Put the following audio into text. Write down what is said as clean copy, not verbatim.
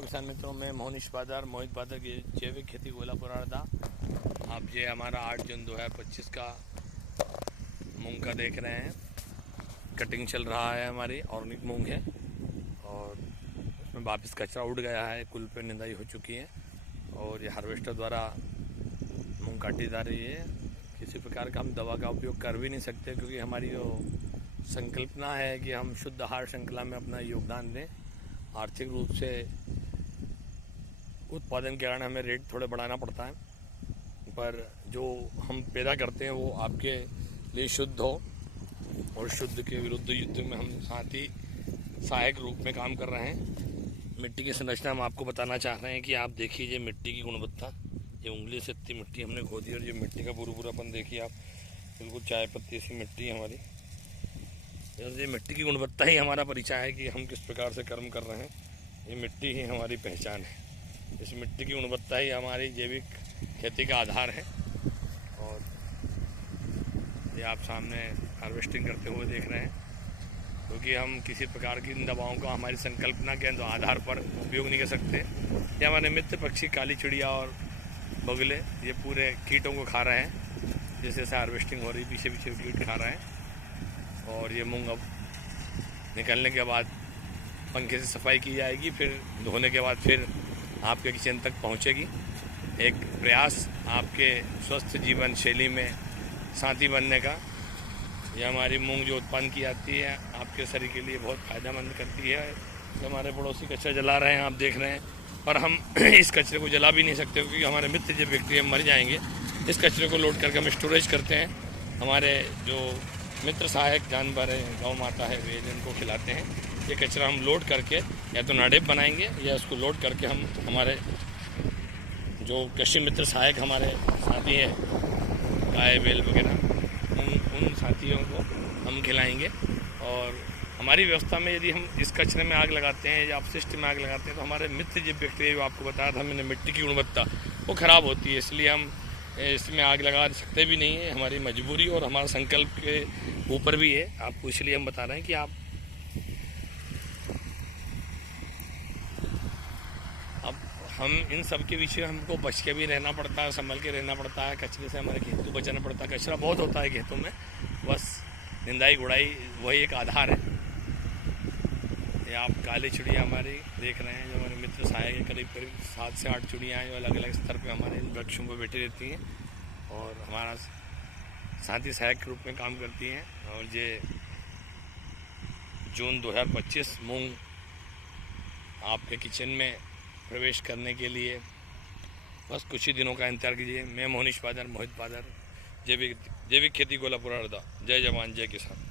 Hello किसान मित्रों, मैं मोहनीश बादर मोहित बादर की जैविक खेती गोलापुर हरदा। आप ये हमारा 8 जून 2025 का मूंग का देख रहे हैं। कटिंग चल रहा है, हमारी ऑर्गेनिक मूंग है और उसमें वापस कचरा उड़ गया है, कुल पे निंदाई हो चुकी है और ये हार्वेस्टर द्वारा मूंग काटी जा रही है। किसी प्रकार का हम दवा का उपयोग कर भी नहीं सकते, क्योंकि हमारी जो संकल्पना है कि हम शुद्ध आहार श्रृंखला में अपना योगदान दें। आर्थिक रूप से उत्पादन के कारण हमें रेट थोड़े बढ़ाना पड़ता है, पर जो हम पैदा करते हैं वो आपके लिए शुद्ध हो, और शुद्ध के विरुद्ध युद्ध में हम साथ ही सहायक रूप में काम कर रहे हैं। मिट्टी की संरचना हम आपको बताना चाह रहे हैं कि आप देखिए मिट्टी की गुणवत्ता। ये उंगली से इतनी मिट्टी हमने खो दी और ये मिट्टी का पूरापन देखिए आप, बिल्कुल चाय पत्ती सी मिट्टी है हमारी। ये मिट्टी की गुणवत्ता ही हमारा परिचय है कि हम किस प्रकार से कर्म कर रहे हैं। ये मिट्टी ही हमारी पहचान है। इस मिट्टी की गुणवत्ता ही हमारी जैविक खेती का आधार है। और ये आप सामने हार्वेस्टिंग करते हुए देख रहे हैं, क्योंकि हम किसी प्रकार की इन दवाओं का हमारी संकल्पना के आधार पर उपयोग नहीं कर सकते। ये हमारे मित्र पक्षी काली चिड़िया और बगुले ये पूरे कीटों को खा रहे हैं। जैसे जैसे हार्वेस्टिंग हो रही, पीछे पीछे कीट खा रहे हैं। और ये मूंग अब निकलने के बाद पंखे से सफाई की जाएगी, फिर धोने के बाद फिर आपके किचन तक पहुंचेगी। एक प्रयास आपके स्वस्थ जीवन शैली में साथी बनने का। ये हमारी मूंग जो उत्पन्न की जाती है आपके शरीर के लिए बहुत फ़ायदेमंद करती है। तो हमारे पड़ोसी कचरा जला रहे हैं, आप देख रहे हैं, पर हम इस कचरे को जला भी नहीं सकते, क्योंकि हमारे मित्र जो व्यक्ति हम मर जाएंगे। इस कचरे को लोड करके हम स्टोरेज करते हैं। हमारे जो मित्र सहायक जानवर है, गौ माता है, वे जिनको खिलाते हैं। ये कचरा हम लोड करके या तो नाडेप बनाएंगे या उसको लोड करके हम हमारे जो कृषि मित्र सहायक हमारे साथी हैं, गाय बैल वगैरह, उन साथियों को हम खिलाएंगे। और हमारी व्यवस्था में यदि हम इस कचरे में आग लगाते हैं या अपशिष्ट में आग लगाते हैं, तो हमारे मित्र जो बैक्टीरिया जो आपको बताया था मैंने, मिट्टी की गुणवत्ता वो ख़राब होती है। इसलिए हम इसमें आग लगा सकते भी नहीं है, हमारी मजबूरी और हमारा संकल्प के ऊपर भी है आपको। इसलिए हम बता रहे हैं कि आप अब हम इन सब के पीछे हमको बच के भी रहना पड़ता है, संभल के रहना पड़ता है। कचरे से हमारे खेत को बचाना पड़ता है। कचरा बहुत होता है खेतों में, बस निंदाई गुड़ाई वही एक आधार है। ये आप काली चिड़िया हमारी देख रहे हैं, जो हमारे मित्र सहायक है। करीब 7 से 8 चिड़ियाँ हैं जो अलग अलग स्तर पे हमारे इन वृक्षों पर बैठी रहती हैं और हमारा साथी सहायक के रूप में काम करती हैं। और ये जून 2025 मूंग आपके किचन में प्रवेश करने के लिए बस कुछ ही दिनों का इंतजार कीजिए। मैं मोहनीश बादर मोहित बादर, जैविक खेती गोलापुर हरदा। जय जवान जय किसान।